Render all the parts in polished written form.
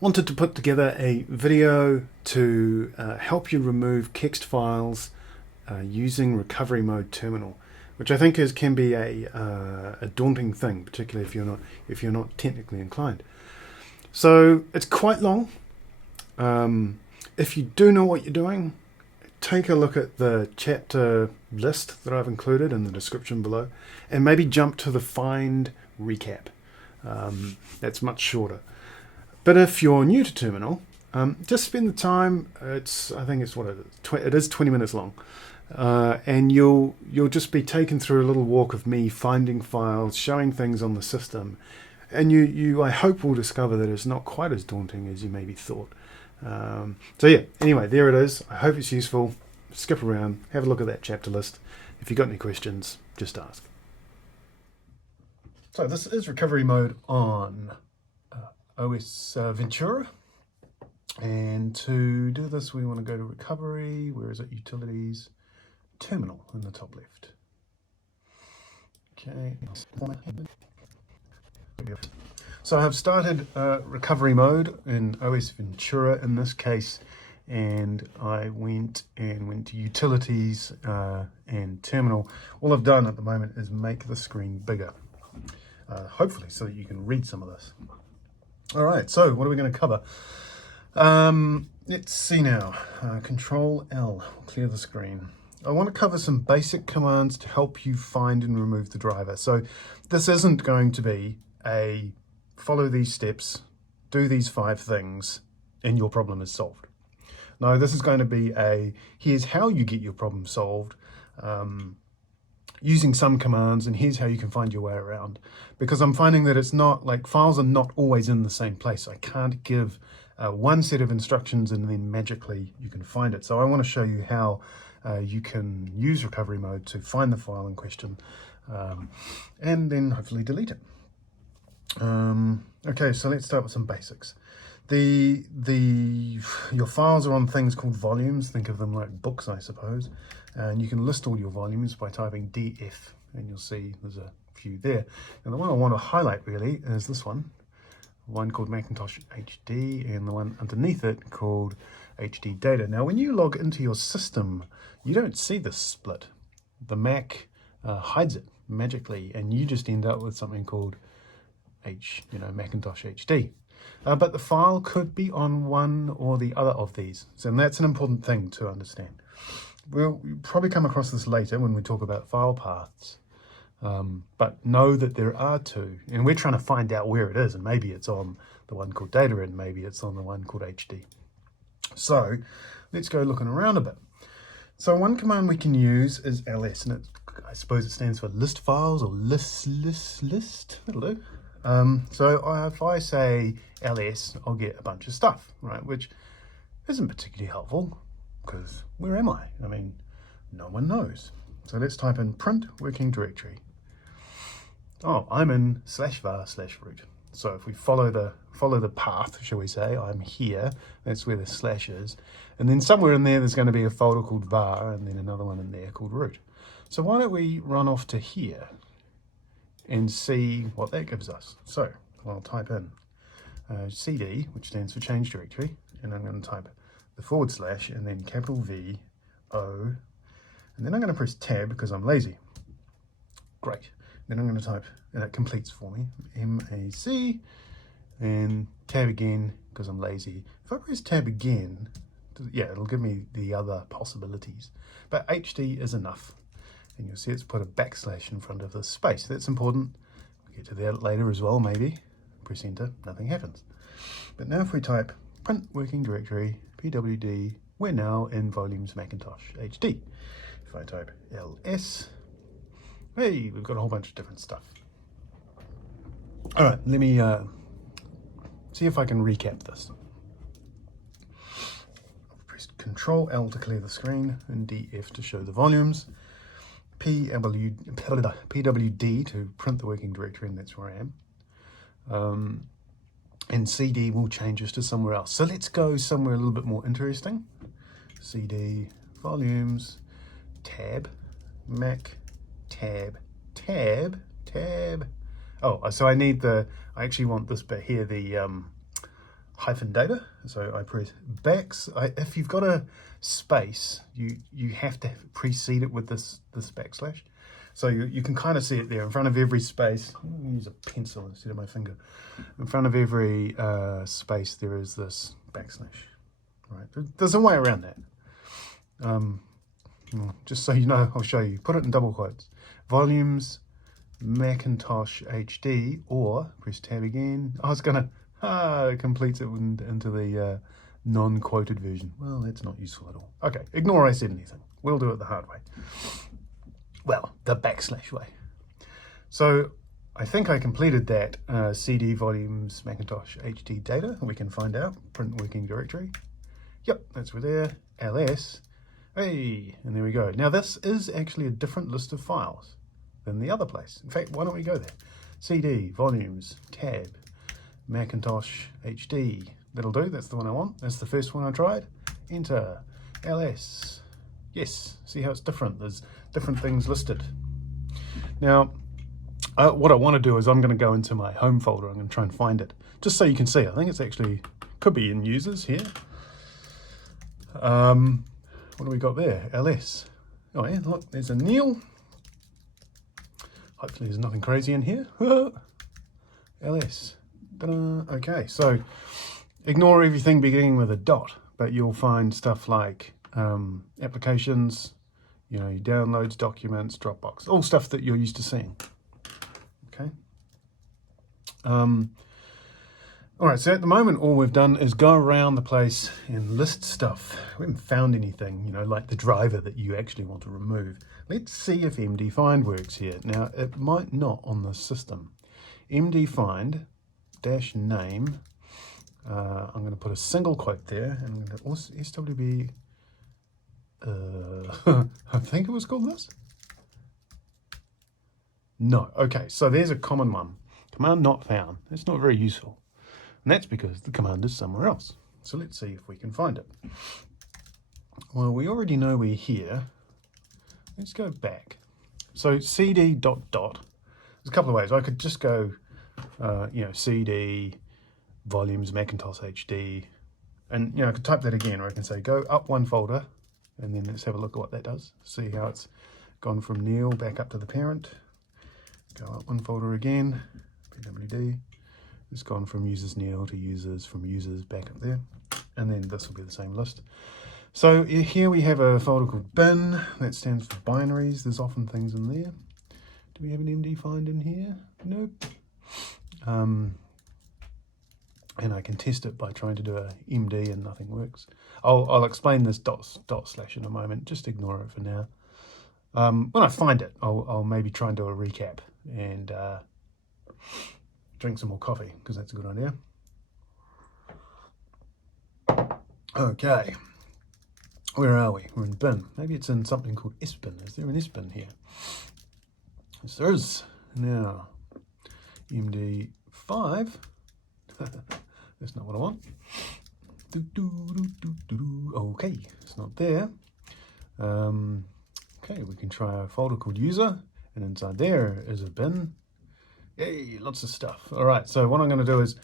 Wanted to put together a video to help you remove text files using recovery mode terminal, which I think can be a daunting thing, particularly if you're not technically inclined. So it's quite long. If you do know what you're doing, take a look at the chapter list that I've included in the description below, and maybe jump to the find recap. That's much shorter. But if you're new to terminal, just spend the time. I think it's it is 20 minutes long, and you'll just be taken through a little walk of me finding files, showing things on the system, and you I hope will discover that it's not quite as daunting as you maybe thought. So yeah, anyway, there it is. I hope it's useful. Skip around, have a look at that chapter list. If you've got any questions, just ask. So this is recovery mode on OS Ventura, and to do this we want to go to recovery. Where is it? Utilities, terminal in the top left. Okay, so I've started recovery mode in OS Ventura in this case, and I went to utilities and terminal. All I've done at the moment is make the screen bigger, hopefully so that you can read some of this. All right, so what are we going to cover? Let's see now. Control-L will clear the screen. I want to cover some basic commands to help you find and remove the driver. So this isn't going to be a follow these steps, do these 5 things, and your problem is solved. No, this is going to be here's how you get your problem solved, using some commands, and here's how you can find your way around. Because I'm finding that it's not like files are not always in the same place. I can't give one set of instructions and then magically you can find it. So I want to show you how you can use recovery mode to find the file in question, and then hopefully delete it. Okay, so let's start with some basics. Your files are on things called volumes. Think of them like books, I suppose. And you can list all your volumes by typing df, and you'll see there's a few there. And the one I want to highlight really is this one called Macintosh HD, and the one underneath it called HD Data. Now, when you log into your system, you don't see this split. The Mac hides it magically, and you just end up with something called Macintosh HD. But the file could be on one or the other of these, and that's an important thing to understand. We'll probably come across this later when we talk about file paths, but know that there are 2, and we're trying to find out where it is, and maybe it's on the one called data and maybe it's on the one called HD. So let's go looking around a bit. So one command we can use is ls, and I suppose it stands for list files or list. That'll do. So if I say ls, I'll get a bunch of stuff, right? Which isn't particularly helpful, because where am I? I mean, no one knows. So let's type in print working directory. Oh, I'm in /var/root. So if we follow the path, shall we say, I'm here, that's where the slash is. And then somewhere in there's going to be a folder called var, and then another one in there called root. So why don't we run off to here and see what that gives us. So I'll type in cd, which stands for change directory, and I'm going to type the / and then capital V O, and then I'm going to press tab because I'm lazy. Great. Then I'm going to type, and it completes for me, MAC, and tab again because I'm lazy. If I press tab again, yeah, it'll give me the other possibilities, but HD is enough. And you'll see it's put a / in front of the space. That's important. We'll get to that later as well, maybe. Press enter, nothing happens. But now if we type print working directory, pwd, we're now in volumes Macintosh HD. If I type ls, hey, we've got a whole bunch of different stuff. All right, let me see if I can recap this. I've pressed Control-L to clear the screen and DF to show the volumes. PWD to print the working directory, and that's where I am. And CD will change us to somewhere else. So let's go somewhere a little bit more interesting. CD, volumes, tab, Mac, tab, tab, tab. Oh, so I actually want this bit here, the hyphen data. So I press if you've got a space, you have to precede it with this backslash. So you can kind of see it there in front of every space. I'm going to use a pencil instead of my finger. In front of every space there is this backslash. Right, there's a way around that. Just so you know, I'll show you. Put it in double quotes. Volumes Macintosh HD, or press tab again. I was gonna it completes it into the non-quoted version. Well, that's not useful at all. Okay, ignore I said anything. We'll do it the hard way. Well, the backslash way. So I think I completed that CD volumes Macintosh HD data. We can find out. Print working directory. Yep, that's where there. ls. Hey, and there we go. Now this is actually a different list of files than the other place. In fact, why don't we go there? CD, volumes, tab, Macintosh HD. That'll do, that's the one I want. That's the first one I tried. Enter, ls. Yes, see how it's different? There's different things listed. Now, what I want to do is I'm going to go into my home folder. I'm going to try and find it, just so you can see. I think it's actually, could be in users here. What do we got there? ls. Oh yeah, look, there's a Neil. Hopefully there's nothing crazy in here. ls. Okay, so ignore everything beginning with a dot, but you'll find stuff like applications, you know, your downloads, documents, Dropbox, all stuff that you're used to seeing. Okay. All right, so at the moment, all we've done is go around the place and list stuff. We haven't found anything, you know, like the driver that you actually want to remove. Let's see if mdfind works here. Now, it might not on the system. mdfind dash name. I'm going to put a single quote there, and I'm going to also SWB. I think it was called this. No. Okay, so there's a common one. Command not found. That's not very useful. And that's because the command is somewhere else. So let's see if we can find it. Well, we already know we're here. Let's go back. So cd dot dot. There's a couple of ways. I could just go, you know, cd volumes Macintosh HD, and you know I could type that again, or I can say go up one folder, and then let's have a look at what that does. See how it's gone from Neil back up to the parent. Go up one folder again, pwd. It's gone from users Neil to users, from users back up there, and then this will be the same list. So here we have a folder called bin. That stands for binaries. There's often things in there. Do we have an mdfind in here? Nope. And I can test it by trying to do a md and nothing works. I'll explain this dot slash in a moment. Just ignore it for now. When I find it, I'll maybe try and do a recap and drink some more coffee, because that's a good idea. Okay, where are we? We're in bin. Maybe it's in something called sbin. Is there an sbin here? Yes, there is. Now, md5. That's not what I want. Okay, it's not there. Okay, we can try a folder called user, and inside there is a bin. Yay, lots of stuff. All right, so what I'm going to do is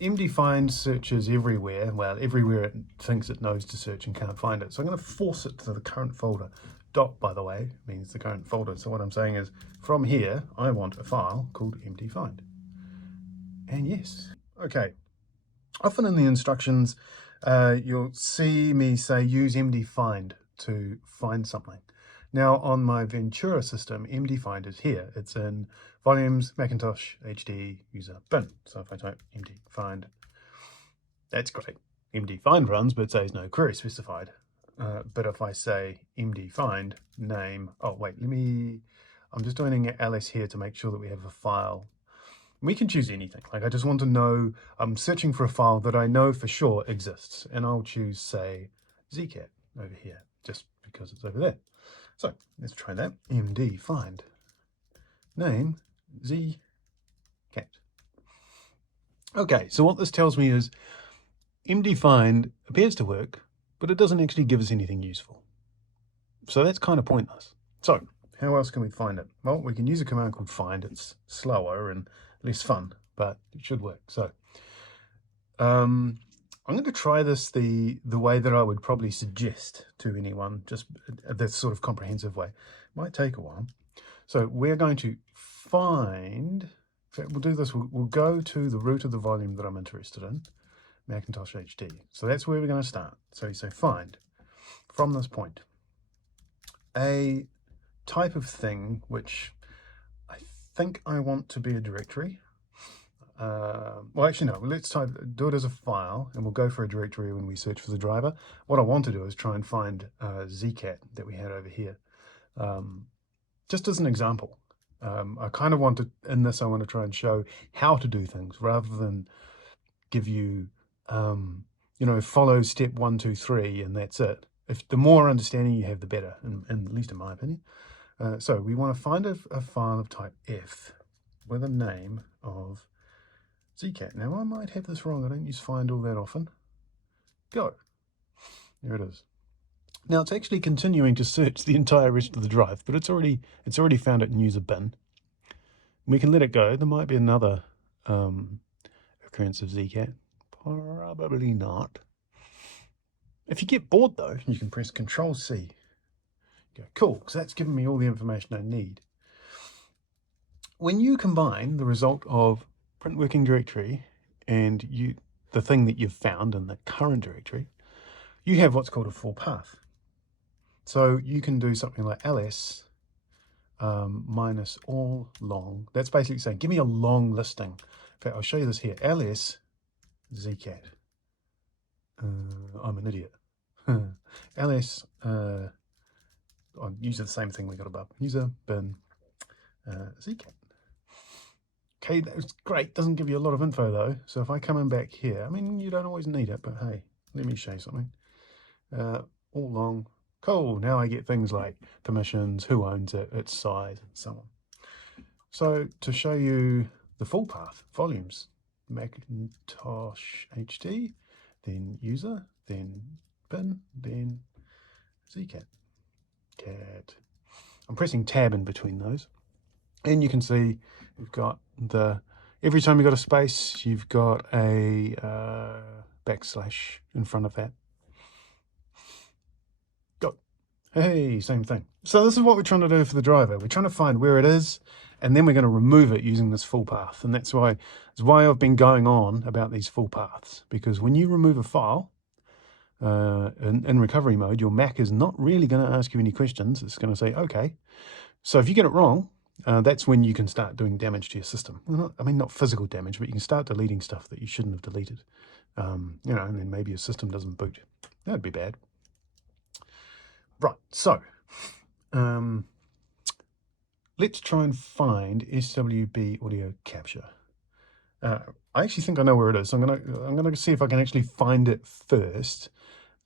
mdfind searches everywhere. Well, everywhere it thinks it knows to search and can't find it. So I'm going to force it to the current folder. Dot, by the way, means the current folder. So what I'm saying is, from here, I want a file called mdfind. And yes. Okay. Often in the instructions, you'll see me say use mdfind to find something. Now on my Ventura system, mdfind is here. It's in volumes, Macintosh, HD, user, bin. So if I type mdfind, that's great. mdfind runs, but it says no query specified. But if I say mdfind name, oh wait, I'm just doing an ls here to make sure that we have a file. We can choose anything. Like I just want to know, I'm searching for a file that I know for sure exists. And I'll choose, say, zcat over here, just because it's over there. So let's try that. mdfind name zcat. Okay, so what this tells me is mdfind appears to work, but it doesn't actually give us anything useful. So that's kind of pointless. So how else can we find it? Well, we can use a command called find. It's slower and less fun, but it should work. So I'm going to try this the way that I would probably suggest to anyone, just this sort of comprehensive way. Might take a while. So we're going to find, in fact, we'll do this, we'll go to the root of the volume that I'm interested in, Macintosh HD. So that's where we're going to start. So you say find, from this point, a type of thing which I think I want to be a directory. Well, actually, no, let's do it as a file, and we'll go for a directory when we search for the driver. What I want to do is try and find zcat that we had over here. Just as an example, I kind of want to, in this, I want to try and show how to do things rather than give you, you know, follow step 1, 2, 3, and that's it. If the more understanding you have, the better, at least in my opinion. So we want to find a file of type F with a name of zcat. Now I might have this wrong. I don't use find all that often. Go. There it is. Now it's actually continuing to search the entire rest of the drive, but it's already found it in user bin. We can let it go. There might be another occurrence of zcat. Probably not. If you get bored though, you can press ctrl-c. Go, cool, because that's given me all the information I need. When you combine the result of print working directory and the thing that you've found in the current directory, you have what's called a full path. So you can do something like ls minus all long. That's basically saying, give me a long listing. In fact, I'll show you this here. ls zcat. I'm an idiot. ls, I'll use the same thing we got above. User bin zcat. Okay, that's great. Doesn't give you a lot of info though. So if I come in back here, I mean, you don't always need it, but hey, let me show you something. All long. Cool. Now I get things like permissions, who owns it, its size, and so on. So to show you the full path, volumes, Macintosh HD, then user, then bin, then zcat. Cat. I'm pressing tab in between those. And you can see you've got every time you've got a space, you've got a backslash in front of that. Go. Hey, same thing. So this is what we're trying to do for the driver. We're trying to find where it is, and then we're going to remove it using this full path. And that's why I've been going on about these full paths, because when you remove a file in recovery mode, your Mac is not really going to ask you any questions. It's going to say, okay. So if you get it wrong, that's when you can start doing damage to your system. Well, not physical damage, but you can start deleting stuff that you shouldn't have deleted. You know, and then maybe your system doesn't boot. That would be bad. Right, so let's try and find SWB Audio Capture. I actually think I know where it is. So I'm gonna see if I can actually find it first,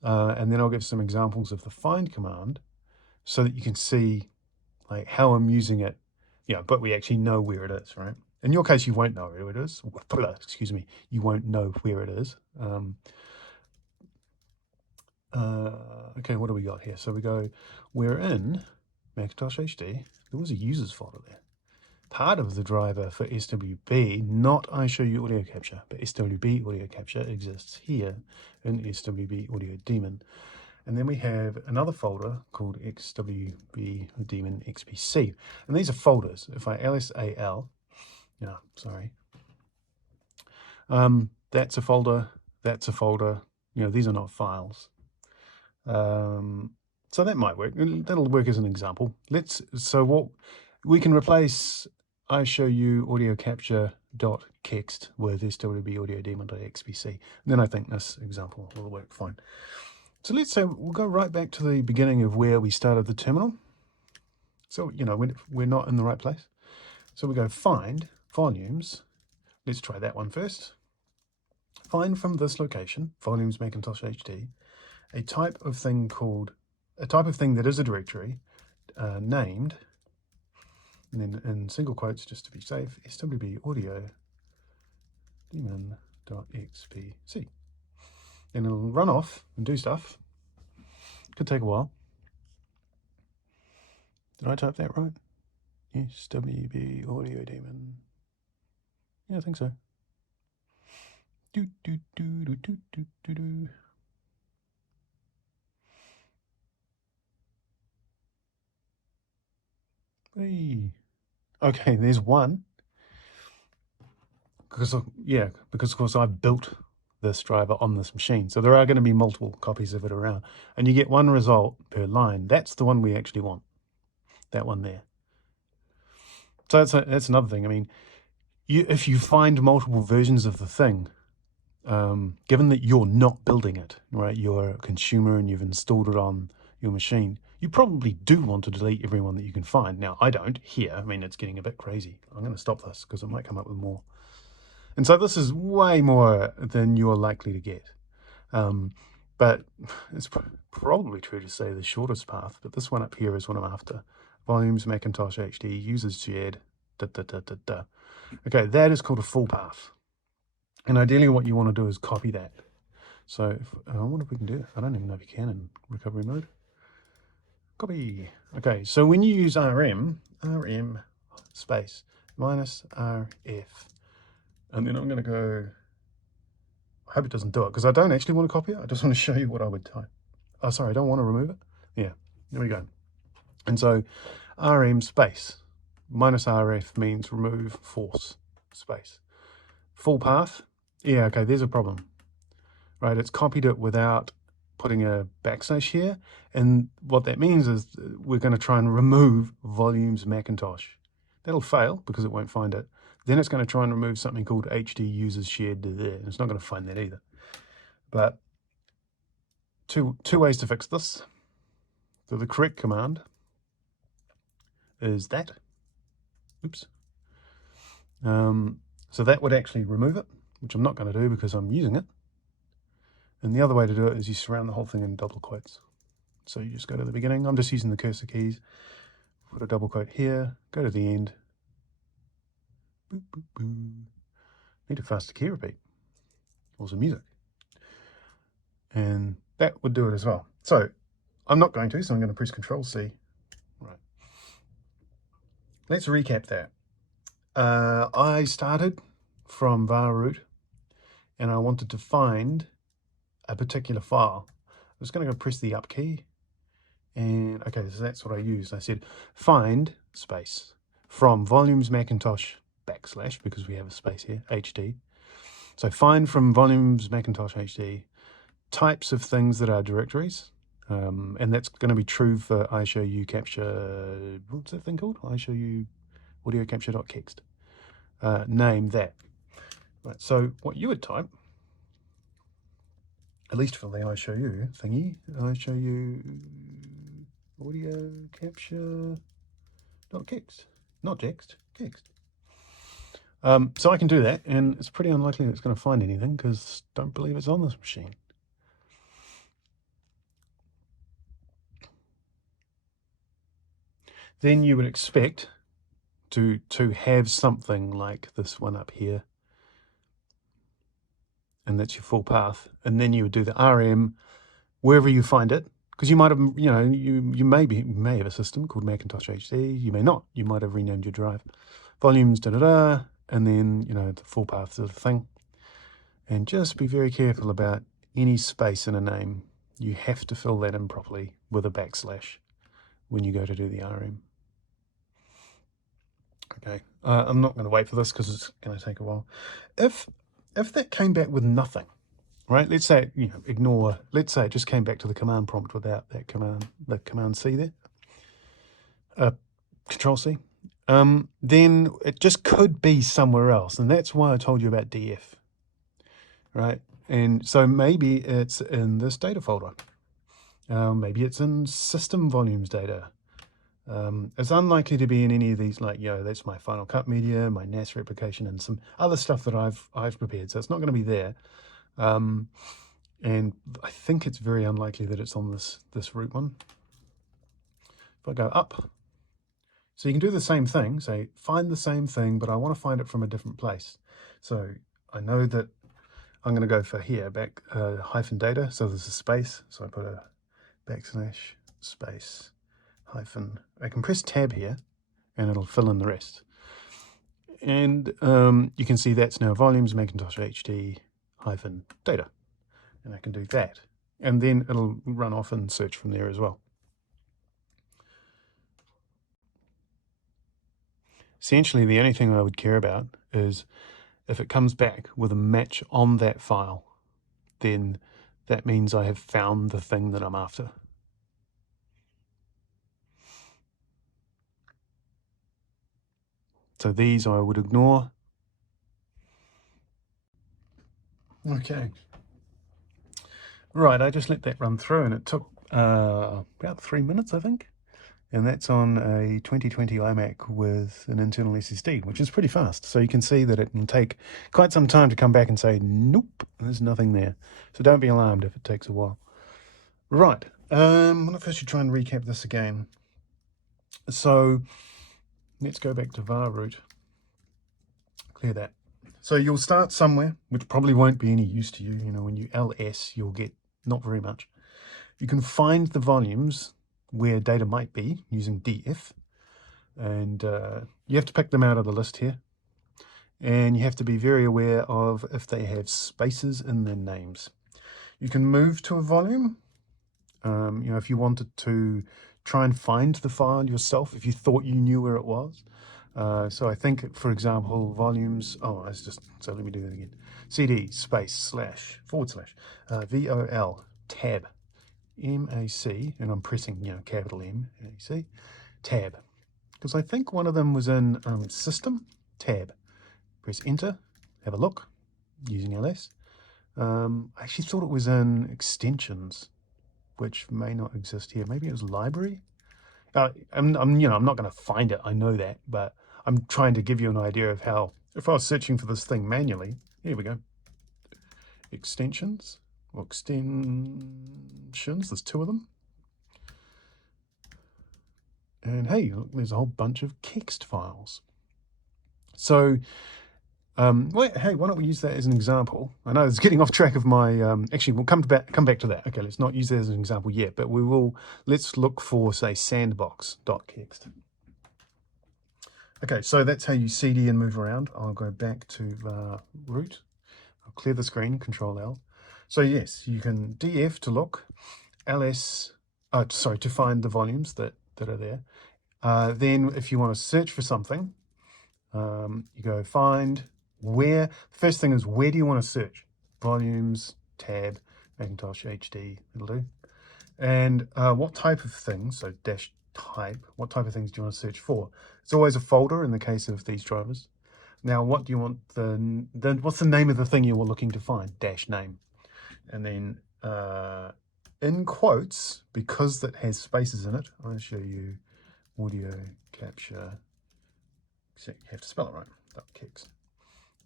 and then I'll give some examples of the find command, so that you can see like how I'm using it. Yeah, but we actually know where it is, right? In your case, you won't know where it is. Excuse me, you won't know where it is. Okay, what do we got here? So we're in Macintosh HD. There was a users folder there. Part of the driver for SWB, not iShowU Audio Capture, but SWB Audio Capture exists here in SWB Audio Daemon. And then we have another folder called SWB Daemon XPC. And these are folders. If I LSAL, no, sorry. That's a folder, that's a folder. You know, these are not files. So that might work. That'll work as an example. So what we can replace iShowU Audio Capture.kext with SWB Audio Daemon.xpc. And then I think this example will work fine. So let's say we'll go right back to the beginning of where we started the terminal. So, you know, we're not in the right place. So we go find volumes. Let's try that one first. Find from this location, volumes Macintosh HD, a type of thing that is a directory named, and then in single quotes, just to be safe, SWB Audio Daemon.xpc. And it'll run off and do stuff. Could take a while. Did I type that right? SWB Audio Daemon. Yeah, I think so. Do, do, do, do, do, do, do, do. Hey. Okay, there's one. Because of course I've built this driver on this machine. So there are going to be multiple copies of it around. And you get one result per line. That's the one we actually want. That one there. So that's another thing. I mean, if you find multiple versions of the thing, given that you're not building it, right, you're a consumer and you've installed it on your machine, you probably do want to delete everyone that you can find. Now, I don't here. I mean, it's getting a bit crazy. I'm going to stop this because it might come up with more. And so this is way more than you're likely to get. But it's probably true to say the shortest path, but this one up here is what I'm after. Volumes, Macintosh HD, users shared, Okay, that is called a full path. And ideally what you want to do is copy that. So I wonder if we can do it. I don't even know if you can in recovery mode. Copy. Okay, so when you use rm space minus rf, and then I'm going to go, I hope it doesn't do it because I don't actually want to copy it. I just want to show you what I would type. Oh, sorry, I don't want to remove it. Yeah, there we go. And so rm space minus rf means remove force space. Full path. Yeah, okay, there's a problem. Right, it's copied it without putting a backslash here. And what that means is we're going to try and remove volumes Macintosh. That'll fail because it won't find it. Then it's going to try and remove something called HD users shared to there. And it's not going to find that either. But two ways to fix this. So the correct command is that. Oops. So that would actually remove it, which I'm not going to do because I'm using it. And the other way to do it is you surround the whole thing in double quotes. So you just go to the beginning. I'm just using the cursor keys. Put a double quote here. Go to the end. Boop, boop, boop. Need a faster key repeat. Or some music. And that would do it as well. So I'm not going to, so I'm going to press ctrl-c. Right. Let's recap that. I started from var root and I wanted to find a particular file. I was going to go press the up key. And okay, so that's what I used. I said find space from volumes Macintosh backslash, because we have a space here, HD. So find from volumes Macintosh HD types of things that are directories. And that's going to be true for iShowU Capture. What's that thing called? iShowU Audio Capture.kext. Name that. Right, so what you would type, at least for the iShowU thingy, iShowU Audio Capture.kext, not jext, kext. So I can do that, and it's pretty unlikely that it's going to find anything because I don't believe it's on this machine. Then you would expect to have something like this one up here, and that's your full path. And then you would do the rm wherever you find it, because you might have, you know, you may have a system called Macintosh HD. You may not. You might have renamed your drive. Volumes and then, you know, the full path of the thing. And just be very careful about any space in a name. You have to fill that in properly with a backslash when you go to do the rm. Okay, I'm not going to wait for this because it's going to take a while. If that came back with nothing, right? Let's say, you know, ignore. Let's say it just came back to the command prompt without that command, the command C there, Control-C. Then it just could be somewhere else, and that's why I told you about DF, right? And so maybe it's in this data folder. Maybe it's in system volumes data. It's unlikely to be in any of these, like, you know, that's my Final Cut media, my NAS replication, and some other stuff that I've prepared. So it's not going to be there. And I think it's very unlikely that it's on this root one. If I go up, so you can do the same thing, say find the same thing, but I want to find it from a different place. So I know that I'm going to go for here, back hyphen data. So there's a space. So I put a backslash space hyphen. I can press tab here and it'll fill in the rest. And you can see that's now volumes Macintosh HD -data, and I can do that. And then it'll run off and search from there as well. Essentially, the only thing I would care about is if it comes back with a match on that file, then that means I have found the thing that I'm after. So these I would ignore. Okay. Right, I just let that run through and it took about 3 minutes, I think. And that's on a 2020 iMac with an internal SSD, which is pretty fast. So you can see that it can take quite some time to come back and say, nope, there's nothing there. So don't be alarmed if it takes a while. Right, I wonder if I should try and recap this again. So let's go back to var root, clear that. So you'll start somewhere, which probably won't be any use to you. You know, when you ls, you'll get not very much. You can find the volumes where data might be using df, and you have to pick them out of the list here. And you have to be very aware of if they have spaces in their names. You can move to a volume, you know, if you wanted to try and find the file yourself, if you thought you knew where it was. So I think, for example, volumes, so let me do that again. cd space / vol tab mac, and I'm pressing, you know, capital M, mac, tab. Because I think one of them was in system, tab. Press enter, have a look, using ls. I actually thought it was in extensions, which may not exist here. Maybe it was library. I'm not going to find it. I know that, but I'm trying to give you an idea of how, if I was searching for this thing manually, here we go. Extensions, or extensions, there's 2 of them. And hey, look, there's a whole bunch of kext files. So, hey, why don't we use that as an example? I know it's getting off track of my, actually, we'll come back to that. Okay, let's not use that as an example yet, but let's look for, say, sandbox.kext. Okay, so that's how you CD and move around. I'll go back to root. I'll clear the screen, Ctrl-L. So yes, you can df to look, ls, to find the volumes that are there. Then if you want to search for something, you go find where. First thing is, where do you want to search? Volumes, tab, Macintosh HD, it'll do. And what type of things, so dash type, what type of things do you want to search for? It's always a folder in the case of these drivers. Now, what do you want what's the name of the thing you were looking to find? Dash name. And then in quotes, because that has spaces in it, I'm going to show you Audio Capture. So you have to spell it right. .kext.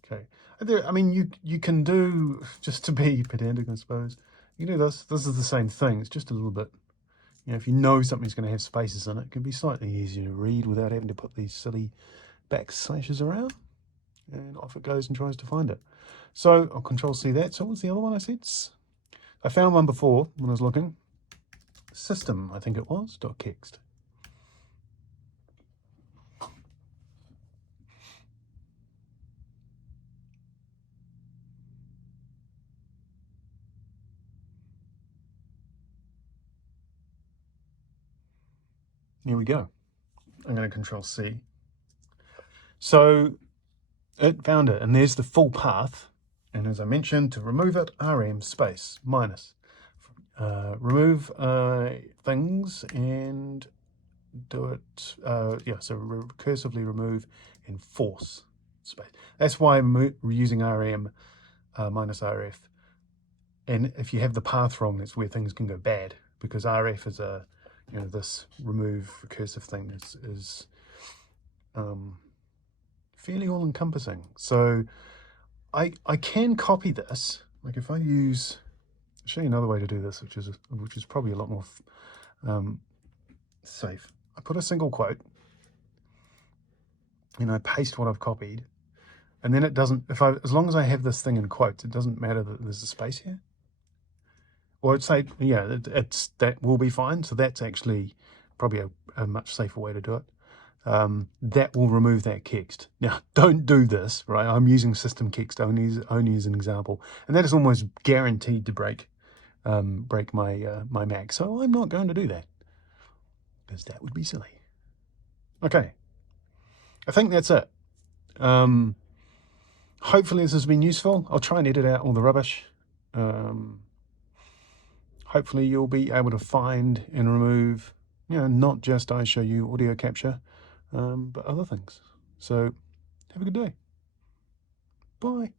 Okay. I mean, you can do, just to be pedantic, I suppose, you can do this. This is the same thing. It's just a little bit, you know, if you know something's going to have spaces in it, it can be slightly easier to read without having to put these silly backslashes around. And off it goes and tries to find it. So I'll Control-C that. So what's the other one I said? I found one before when I was looking. System, I think it was, .kext. Here we go. I'm going to Control-C. So it found it, and there's the full path. And as I mentioned, to remove it, rm space minus. Remove things and do it, so recursively remove and force space. That's why we're using rm minus rf. And if you have the path wrong, that's where things can go bad, because rf is this remove recursive thing is fairly all-encompassing. So I can copy this. Like if I use, I'll show you another way to do this, which is probably a lot more safe. I put a single quote and I paste what I've copied, and then it doesn't, as long as I have this thing in quotes, it doesn't matter that there's a space here. Or it's like, that will be fine. So that's actually probably a much safer way to do it. that will remove that kext. Now, don't do this, right? I'm using system.kext only as an example, and that is almost guaranteed to break my Mac. So I'm not going to do that because that would be silly. Okay, I think that's it. Hopefully this has been useful. I'll try and edit out all the rubbish. Hopefully you'll be able to find and remove, not just iShowU audio capture, but other things. So have a good day. Bye.